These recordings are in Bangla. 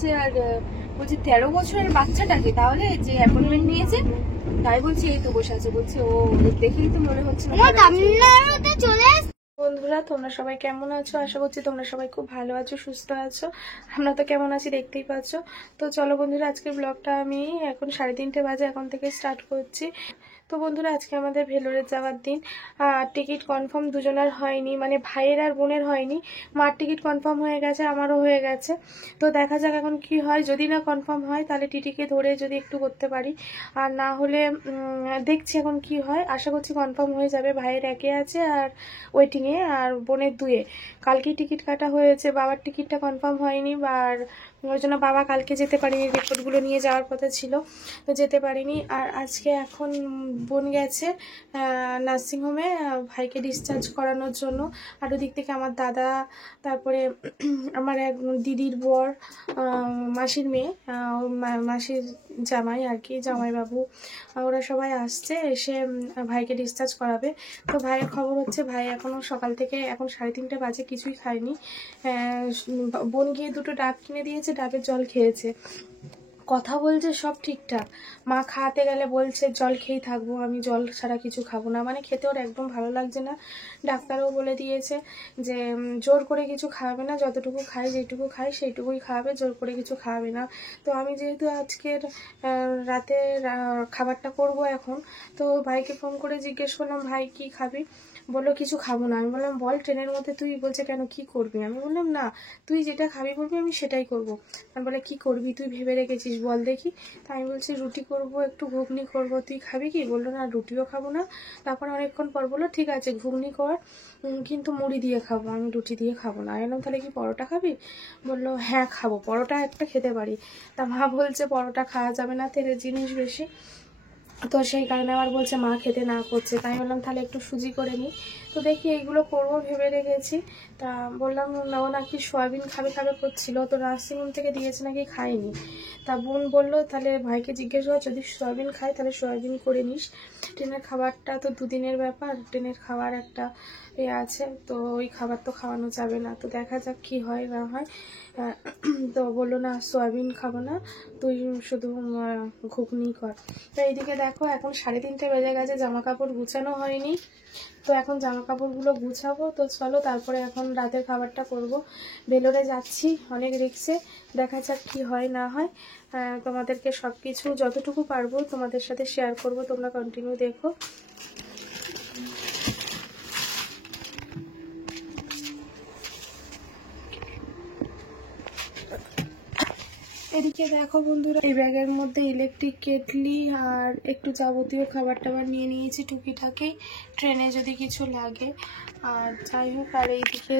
বলছে আর বলছে 13 বছরের বাচ্চাটাকে তাহলে যে অ্যাপয়েন্টমেন্ট নিয়েছে, তাই বলছি এই তো বসে আছে। বলছে ও দেখেই তো মনে হচ্ছে না। বন্ধুরা তোমরা সবাই কেমন আছো? আশা করছি তোমরা সবাই খুব ভালো আছো, সুস্থ আছো। আমরা তো কেমন আছি দেখতেই পাচ্ছ। তো চলো বন্ধুরা, আজকের ব্লগটা আমি এখন 3:30 বাজে এখন থেকে স্টার্ট করছি। তো বন্ধুরা, আজকে আমাদের ভেলোরে যাওয়ার দিন। টিকিট কনফার্ম দুজনের হয়নি, মানে ভাইয়ের আর বোনের হয়নি। মার টিকিট কনফার্ম হয়ে গেছে, আমারও হয়ে গেছে। তো দেখা যাক এখন কি হয়। যদি না কনফার্ম হয় তাহলে টিটিকে ধরে যদি একটু করতে পারি, আর না হলে দেখছি এখন কি হয়। আশা করছি কনফার্ম হয়ে যাবে। ভাইয়ের 1-এ আছে আর ওয়েটিংয়ে, আর বোনের 2-এ। কালকেই টিকিট কাটা হয়েছে, বাবার টিকিটটা কনফার্ম হয়নি, আর ওই জন্য বাবা কালকে যেতে পারিনি। রিপোর্টগুলো নিয়ে যাওয়ার কথা ছিল, তো যেতে পারিনি। আর আজকে এখন বোন গেছে নার্সিংহোমে ভাইকে ডিসচার্জ করানোর জন্য। আর ওদিক থেকে আমার দাদা, তারপরে আমার এক দিদির বর, মাসির মেয়ে, মাসির জামাই আর কি, জামাইবাবু, ওরা সবাই আসছে, এসে ভাইকে ডিসচার্জ করাবে। তো ভাইয়ের খবর হচ্ছে ভাই এখনও সকাল থেকে, এখন 3:30 বাজে, কিছুই খায়নি। বোন গিয়ে 2টো ডাব কিনে দিয়েছে, ডাবের জল খেয়েছে, কথা বলছে, সব ঠিকঠাক। মা খাওয়াতে গেলে বলছে জল খেয়েই থাকবো, আমি জল ছাড়া কিছু খাবো না। মানে খেতে ওর একদম ভালো লাগছে না। ডাক্তারও বলে দিয়েছে যে জোর করে কিছু খাওয়াবে না, যতটুকু খাই, যেটুকু খাই সেইটুকুই খাওয়াবে, জোর করে কিছু খাওয়াবে না। তো আমি যেহেতু আজকের রাতে খাবারটা করব এখন, তো ভাইকে ফোন করে জিজ্ঞেস করলাম ভাই কি খাবি? বললো কিছু খাবো না। আমি বললাম বল ট্রেনের মধ্যে তুই। বলছে কেন, কি করবি? আমি বললাম না, তুই যেটা খাবি বলবি আমি সেটাই করবো। আমি বলে কি করবি তুই ভেবে রেখেছিস বল দেখি। তা আমি বলছি রুটি করব, একটু ঘুগনি করব, তুই খাবি কি? বললো না, রুটিও খাবো না। তারপর অনেকক্ষণ পর বললো ঠিক আছে ঘুগনি কর, কিন্তু মুড়ি দিয়ে খাবো, আমি রুটি দিয়ে খাবো না। আমি বললাম তাহলে কি পরোটা খাবি? বললো হ্যাঁ খাবো, পরোটা একটা খেতে পারি। তা মা বলছে পরোটা খাওয়া যাবে না, তেলের জিনিস বেশি। তো সেই কারণে আবার বলছে মা খেতে না করছে। তাই বললাম তাহলে একটু সুজি করে নিই। তো দেখি এইগুলো করবো ভেবে রেখেছি। তা বললাম ও নাকি সয়াবিন খাবে খাবে করছিল, তো নার্সিংহোম থেকে দিয়েছে নাকি, খাইনি। তা বোন বললো তাহলে ভাইকে জিজ্ঞেস কর, যদি সয়াবিন খায় তাহলে সয়াবিন করে নিস। ট্রেনের খাবারটা তো 2 দিনের ব্যাপার, ট্রেনের খাবার একটা আছে, তো ওই খাবার তো খাওয়ানো যাবে না। তো দেখা যাক কি হয় না হয়। তো বললো না সয়াবিন খাবো না, তুই শুধু ঘুগনি কর। তো এইদিকে দেখো এখন 3:30 বেজে গেছে, জামা কাপড় গুছানো হয়নি। তো এখন জামা কাপড়গুলো গুছাবো। তো চলো তারপরে এখন রাতের খাবারটা করব। ভেলোরে যাচ্ছি অনেক রিক্সে, দেখা যাক কি হয় না হয়। তোমাদেরকে সব কিছু যতটুকু পারবো তোমাদের সাথে শেয়ার করব, তোমরা কন্টিনিউ দেখো। এদিকে দেখো বন্ধুরা, এই ব্যাগের মধ্যে ইলেকট্রিক কেটলি আর একটু যাবতীয় খাবার টাবার নিয়ে নিয়েছি টুকিটাকি, ট্রেনে যদি কিছু লাগে। আর যাই হোক, আর এইদিকে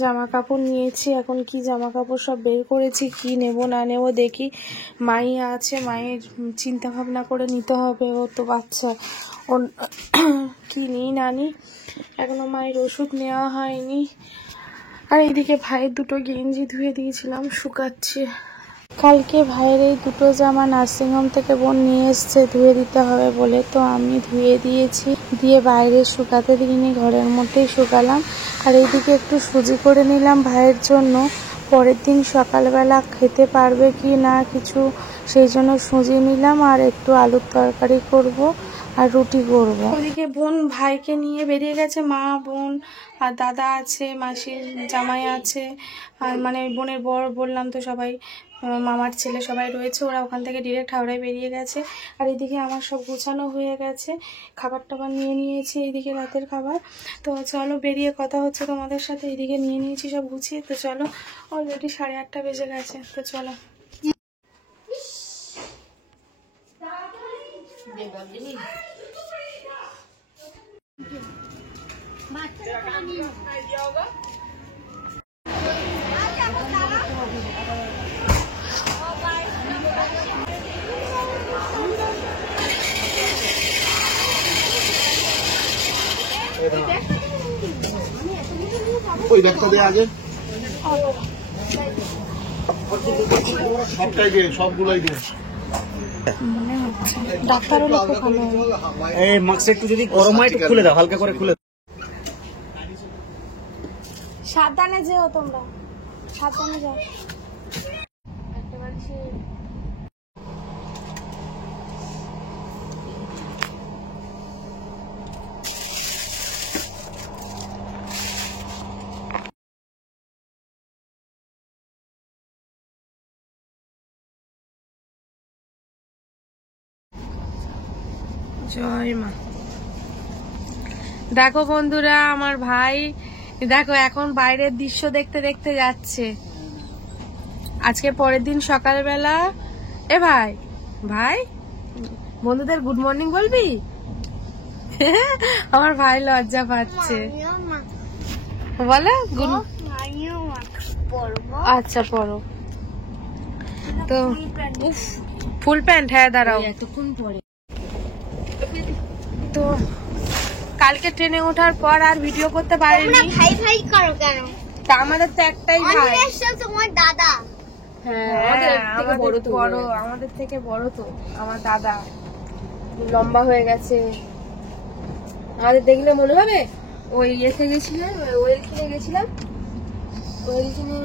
জামা কাপড় নিয়েছি। এখন কি জামা কাপড় সব বের করেছি, কি নেব না নেব দেখি। মাই আছে, মায়ের চিন্তা ভাবনা করে নিতে হবে, ও তো বাচ্চা, ওর কি নিই না নিই। এখনো মায়ের ওষুধ নেওয়া হয়নি। আর এইদিকে ভাইয়ের 2টো গেঞ্জি ধুয়ে দিয়েছিলাম, শুকাচ্ছে। কালকে ভাইয়ের এই 2টো জামা নার্সিংহোম থেকে বোন নিয়ে এসছে ধুয়ে দিতে হবে বলে, তো আমি ধুয়ে দিয়েছি, দিয়ে বাইরে শুকাতে দিইনি, ঘরের মধ্যেই শুকালাম। আর এইদিকে একটু সুজি করে নিলাম ভাইয়ের জন্য, পরের দিন সকালবেলা খেতে পারবে কি না কিছু, সেই জন্য সুজি নিলাম। আর একটু আলুর তরকারি করব আর রুটি করব। ওদিকে বোন ভাইকে নিয়ে বেরিয়ে গেছে, মা বোন আর দাদা আছে, মাসির জামাই আছে, আর মানে বোনের বর বললাম তো, সবাই মামার ছেলে সবাই রয়েছে। ওরা ওখান থেকে ডিরেক্ট হাওড়ায় বেরিয়ে গেছে। আর এদিকে আমার সব গুছানো হয়ে গেছে, খাবার টাবার নিয়ে নিয়েছি, এইদিকে রাতের খাবার। তো চলো বেরিয়ে কথা হচ্ছে তোমাদের সাথে। এইদিকে নিয়ে নিয়েছি সব গুছিয়ে। তো চলো, অলরেডি 8:30 বেজে গেছে। তো চলো। ওই ব্যাগটা দিয়ে আগে সবটাই দিয়ে, সবগুলোই দিয়ে। ডাক্তারও লোক ভালো, এই মাস্কটা একটু যদি গরম হয় একটু খুলে দাও, হালকা করে খুলে দাও। সাবধানে যেও তোমরা, সাবধানে যাও। জয় মা। দেখো বন্ধুরা, আমার ভাই দেখো এখন বাইরের দৃশ্য দেখতে দেখতে যাচ্ছে। আজকে পরের দিন সকালবেলা এ ভাই ভাই বন্ধুদের গুড মর্নিং বলবি? আমার ভাই লজ্জা পাচ্ছে, বলো গুড। আচ্ছা পড়ো তো। ফুল প্যান্ট, হ্যাঁ দাঁড়াও এতক্ষণ পরে। তো কালকে ট্রেনে ওঠার পর আর ভিডিও করতে পারিনি। ভাই ভাই করো কেন? তা আমাদের তো একটাই ভাই। তোমার দাদা। হ্যাঁ আমাদের বড়, আমাদের থেকে বড় তো আমার দাদা, লম্বা হয়ে গেছে। আমাদের দেখলে মনে হবে ওই এসে গেছিলাম, ওইখানে গেছিলাম, ওইখানে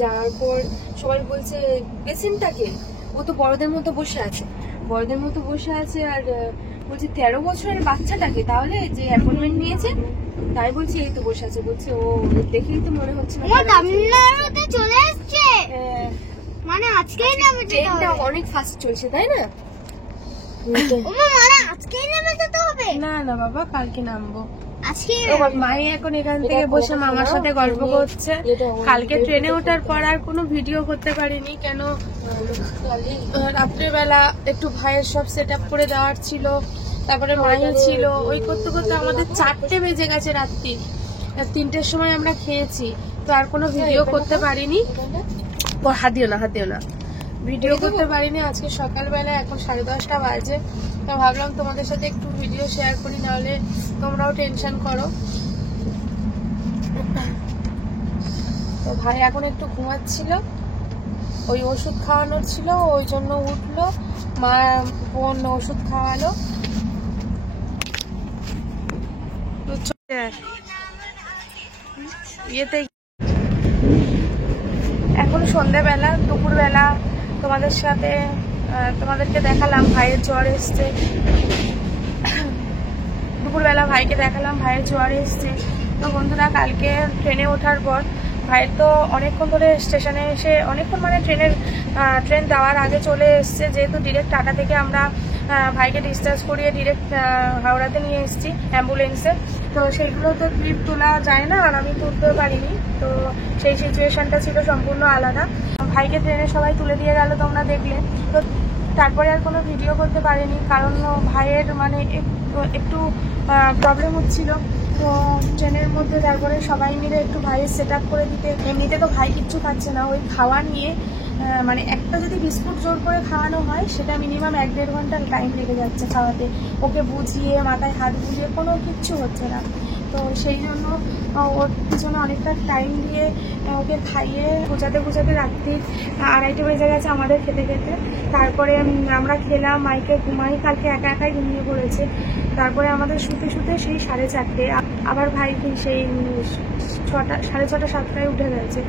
যাওয়ার পর সবাই বলছে পেশেন্টটাকে, ও তো বড়দের মতো বসে আছে, বড়দের মতো বসে আছে। আর বলছে 13 বছরের বাচ্চাটাকে, তাহলে যে অ্যাপয়েন্টমেন্ট নিয়েছে তাই বলছি এই তো বসে আছে। বলছে ও দেখেই তো মনে হচ্ছে না তামিলনাড়ুতে চলে এসছে, মানে আজকেই নামে ট্রেনটা অনেক ফাস্ট চলছে তাই না? মানে আজকেই নামে যেতে হবে? না না বাবা, কালকে নামবো। আজকে মাই এখন এখান থেকে বসে মামার সাথে গল্প করছে। কালকে ট্রেনে ওঠার পর আর কোনো ভিডিও করতে পারিনি, কেন রাত্রেবেলা একটু ভাইয়ের সব সেট আপ করে দেওয়ার ছিল, তারপরে মাই ছিল, ওই করতে করতে আমাদের 4টে বেজে গেছে রাত্রি। 3টের সময় আমরা খেয়েছি, তো আর কোনো ভিডিও করতে পারিনি। হাত দিও না, হাত দিও না, ভিডিও করতে পারিনি। আজকে সকালবেলা এখন 10:30 বাজে, তো ভাবলাম তোমাদের সাথে একটু ভিডিও শেয়ার করি, নাহলে তোমরাও টেনশন করো। তো ভাই এখন একটু ঘুমাচ্ছিল, ওই ওষুধ খাওয়ানোর ছিল, ওই জন্য উঠলো। মা বোন ওষুধ খাওয়ালো। ইয়েতে এখন সন্ধ্যেবেলা, দুপুরবেলা তোমাদেরকে দেখালাম ভাইয়ের জ্বর এসছে। দুপুরবেলা ভাইকে দেখালাম ভাইয়ের জ্বর এসছে। তো বন্ধুরা, কালকে ট্রেনে ওঠার পর ভাইয়ের তো অনেকক্ষণ ধরে স্টেশনে এসে, অনেকক্ষণ মানে ট্রেন যাওয়ার আগে চলে এসছে, যেহেতু ডিরেক্ট টাটা থেকে আমরা ভাইকে ডিসচার্জ করিয়ে ডিরেক্ট হাওড়াতে নিয়ে এসেছি অ্যাম্বুলেন্সে। তো সেইগুলো তো ক্লিপ তোলা যায় না, আর আমি তুলতেও পারিনি, তো সেই সিচুয়েশনটা ছিল সম্পূর্ণ আলাদা। ভাইকে ট্রেনে সবাই তুলে দিয়ে গেল, তোমরা দেখলে। তো তারপরে আর কোনো ভিডিও করতে পারিনি, কারণ ভাইয়ের মানে একটু প্রবলেম হচ্ছিল। তো ট্রেনের মধ্যে তারপরে সবাই মিলে একটু ভাইয়ের সেট আপ করে দিতে, এমনিতে তো ভাই কিচ্ছু খাচ্ছে না, ওই খাওয়া নিয়ে মানে একটা যদি বিস্কুট জোর করে খাওয়ানো হয়, সেটা মিনিমাম 1-1.5 ঘন্টা টাইম লেগে যাচ্ছে খাওয়াতে। ওকে বুঝিয়ে, মাথায় হাত বুঝিয়ে কোনো কিচ্ছু হচ্ছে না। তো সেই জন্য ওর পিছনে অনেকটা টাইম দিয়ে ওকে খাইয়ে বোঝাতে রাত্রি 2:30 বেজে গেছে আমাদের খেতে খেতে। তারপরে আমরা খেলাম, মাইকে ঘুমাই, কালকে একা একাই ঘুমিয়ে পড়েছে। তারপরে আমাদের শুতে সেই 4:30, আবার ভাই সেই 6:30 7টায় উঠে গেছে।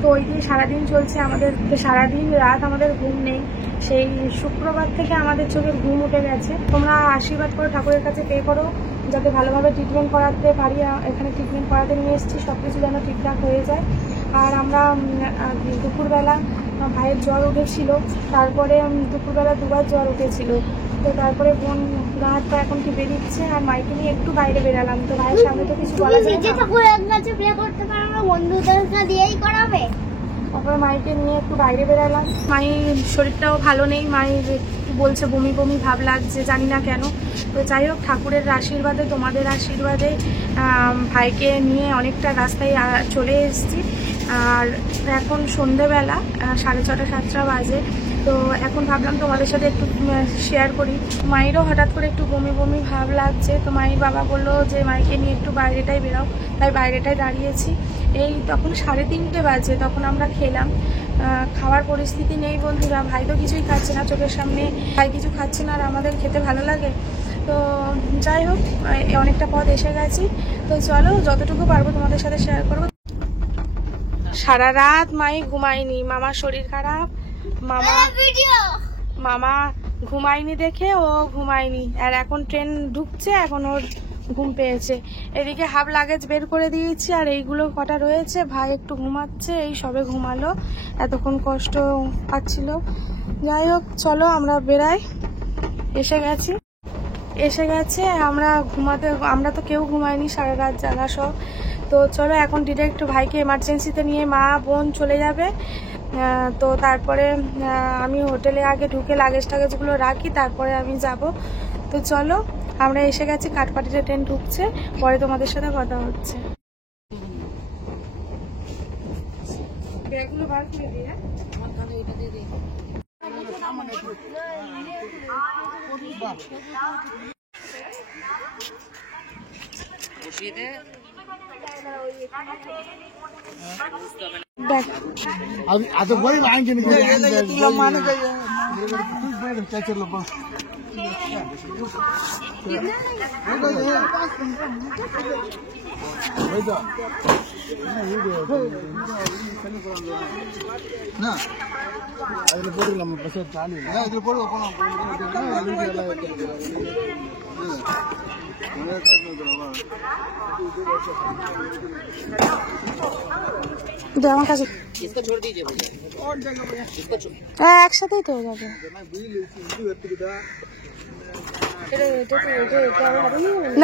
তো ওই দিন সারাদিন চলছে আমাদের, সারাদিন রাত আমাদের ঘুম নেই। সেই শুক্রবার থেকে আমাদের চোখের ঘুম উঠে গেছে। তোমরা আশীর্বাদ করো, ঠাকুরের কাছে পে করো, যাতে ভালোভাবে ট্রিটমেন্ট করাতে পারি। এখানে ট্রিটমেন্ট করাতে নিয়ে এসেছি, সব কিছু যেন ঠিকঠাক হয়ে যায়। আর আমরা দুপুরবেলা ভাইয়ের জ্বর উঠেছিল, তারপরে দুপুরবেলা 2বার জ্বর উঠেছিল। তো তারপরে বোন গা হাত পা এখন টিপে দিচ্ছে, আর মাইকে নিয়ে একটু বাইরে বেরালাম। তো ভাইয়ের সামনে তো কিছু বলা যায় না, ঠাকুরের কাছে প্রে করতে পারো, বন্ধুদের দিয়েই করাবে। তারপরে মাইকে নিয়ে একটু বাইরে বেরালাম। মায়ের শরীরটাও ভালো নেই, মায়ের একটু বলছে বমি বমি ভাব লাগছে, জানি না কেন। তো যাই হোক, ঠাকুরের আশীর্বাদে, তোমাদের আশীর্বাদে ভাইকে নিয়ে অনেকটা রাস্তায় চলে এসেছি। আর এখন সন্ধেবেলা 6:30 7টা বাজে। তো এখন ভাবলাম তোমাদের সাথে একটু শেয়ার করি। মায়েরও হঠাৎ করে একটু বমি বমি ভাব লাগছে। তো মায়ের বাবা বললো যে মাইকে নিয়ে একটু বাইরেটাই বেরাও, তাই বাইরেটায় দাঁড়িয়েছি। এই তখন 3:30 বাজে, তখন আমরা খেলাম। খাওয়ার পরিস্থিতি নেই বন্ধুরা, ভাই তো কিছুই খাচ্ছে না, চোখের সামনে ভাই কিছু খাচ্ছে না, আর আমাদের খেতে ভালো লাগে। তো যাই হোক, অনেকটা পথ এসে গেছি। তো চলো, যতটুকু পারবো তোমাদের সাথে শেয়ার করবো। সারা রাত মাই ঘুমায়নি, মামার শরীর খারাপ, মামা ঘুমায়নি দেখে ও ঘুমায়নি। আর এখন ট্রেন ঢুকছে, এখন ওর ঘুম পেয়েছে। এদিকে হাফ লাগেজ বের করে দিয়েছি, আর এইগুলো কটা রয়েছে। ভাই একটু ঘুমাচ্ছে, এই সবে ঘুমালো, এতক্ষণ কষ্ট পাচ্ছিল। যাই হোক, চলো আমরা বেরাই। এসে গেছে। আমরা তো কেউ ঘুমাইনি, সারা রাত জাগা সব। তো চলো এখন ডিরেক্ট ভাইকে এমার্জেন্সিতে নিয়ে মা বোন চলে যাবে। তো তারপরে আমি হোটেলে আগে ঢুকে লাগেজ টাগেজগুলো রাখি, তারপরে আমি যাব। তো চলো, আমরা এসে গেছি, কাঠপাটিতে ট্রেন ঢুকছে, পরে তোমাদের সাথে কথা হচ্ছে। ব্যাগগুলো বার করে দিই। आता वही आएंगे नहीं माने चलो बस ना அதில போடுறோம் பஸ் தாலி இதுல போடுவோம் போலாம் আমার কাছে একসাথেই তো হয়ে যাবে।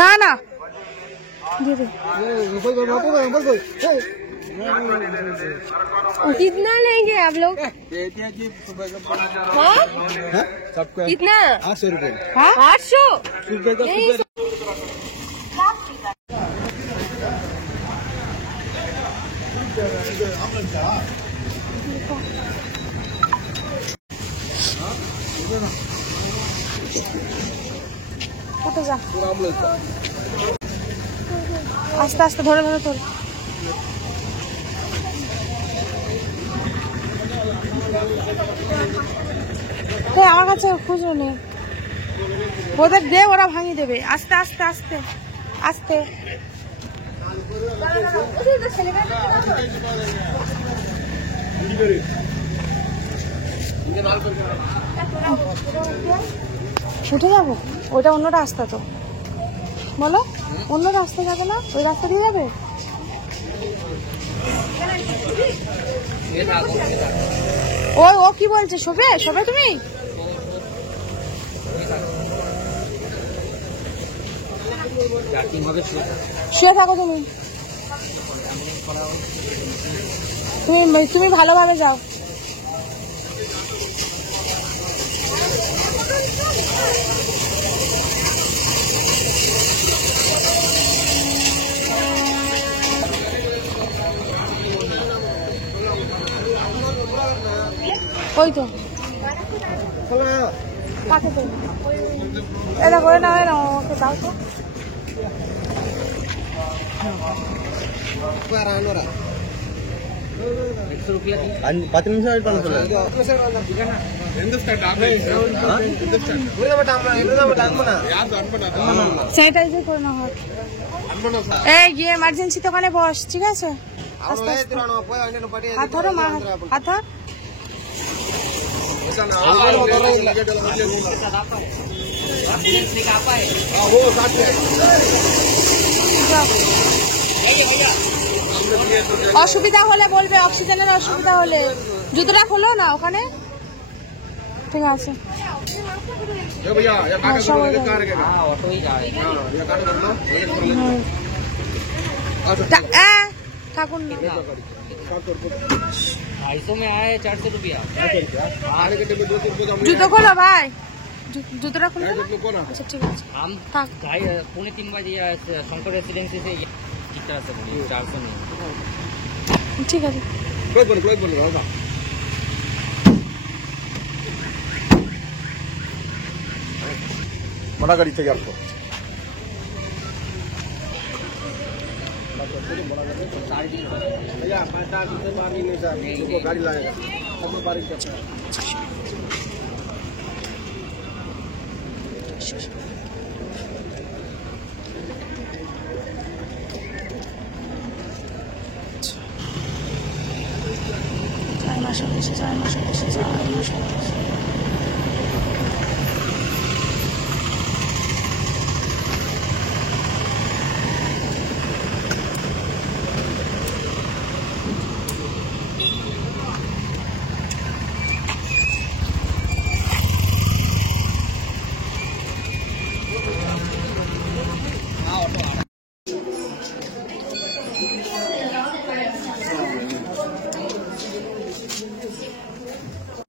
না না कितना लेंगे आप लोग? कितना? 800 रुपए 800? কোথায় যা, আস্তে আস্তে ধরে ধরে তোর। আমার কাছে খুঁজো নেই, ওদের দে, ওরা ভাঙিয়ে দেবে। আস্তে আস্তে আস্তে আস্তে। উঠে যাবো? ওইটা অন্য রাস্তা তো, বলো অন্য রাস্তা যাবে না? ওই রাস্তা দিয়ে যাবে? ওই ও কি বলছে? শোবে শোবে তুমি? শুয়ে থাকো তুমি, তুমি ভালোভাবে যাও। ওই তো কাছে তো এটা করে নাও, না ওকে দাও তো। పది నిమిషాలు স্যানিটাইজার করে নাও। এই গিয়ে এমার্জেন্সি দোকানে বস, ঠিক আছে? হাত ধরো মা, হাত ধর। অসুবিধা হলে বলবে, অক্সিজেনের অসুবিধা হলে। জুতোটা খোলো না ওখানে, ঠিক আছে? ঠাকুর জুতো খোলো ভাই, জুতোটা খোলো। আচ্ছা ঠিক আছে, থাক। 3:30 বাজে শঙ্কর রেসিডেন্সি से कितना से 400 नहीं। ঠিক আছে। मना गाड़ी चाहिए आपको? भैया 50 रुपये मांगी नहीं सर, उनको गाड़ी लाएगा सब बारिश करते हैं। চার মাস হয়েছে।